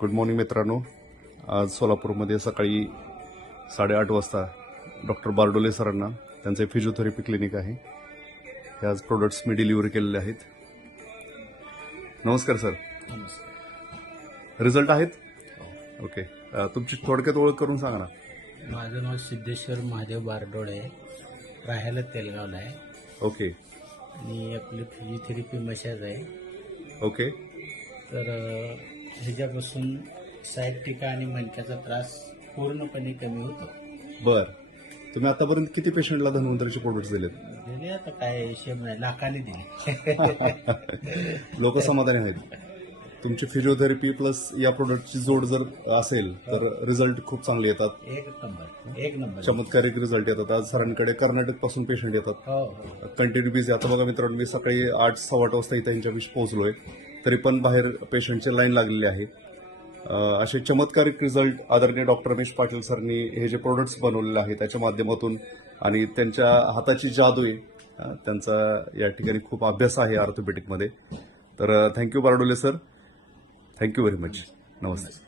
Good morning मित्रांनो. आज सोलापूरमध्ये सकाळी साडेआठ वाजता डॉक्टर बारडोले सरांना त्यांचे फिजिओथेरपी क्लिनिक आहे. हे आज प्रोडक्ट्स मी डिलिव्हरी केलेले आहेत. नमस्कार सर रिझल्ट आहेत? ओके अ, तुमची थोडक्यात ओळख करून सांगा ना. माझं नाव सिद्धेश्वर महादेव बारडोळे आहे राहायला तेलगावला आहे. ओके आणि आपली फिजिओथेरपी मशाज आहे. ओके तर अं, ह्याच्यापासून सायटिका आणि मणक्याचा त्रास पूर्णपणे कमी होतो. बर. तुम्ही आतापर्यंत किती पेशंटला धन्वंतरीचे प्रोडक्ट्स दिलेत? दिले आता काय नाही लाखाने दिले. लोक समाधानी आहेत. तुमची फिजिओथेरपी प्लस या प्रोडक्टची जोड जर असेल तर रिझल्ट खूप चांगले येतात. एक नंबर एक नंबर. चमत्कारिक रिझल्ट येतात. आज सरांकडे कर्नाटकपासून पेशंट येतात. हो हो. कंटिन्यू बिझी आता बघा मित्रांनो मी सकाळी आठ सव्वा आठ वाजता इथं यांच्याविषयी पोहोचलोय. तरी पण बाहेर पेशंटची लाईन लागलेली आहे. असे चमत्कारिक रिझल्ट आदरणीय डॉक्टर रमेश पाटील सरनी हे जे प्रोडक्ट्स बनवलेले आहे त्याच्या माध्यमातून आणि त्यांच्या हाताची जादू आहे त्यांचा या ठिकाणी खूप अभ्यास आहे ऑर्थोपेटिकमध्ये तर thank you Bardole sir thank you very much Namaste.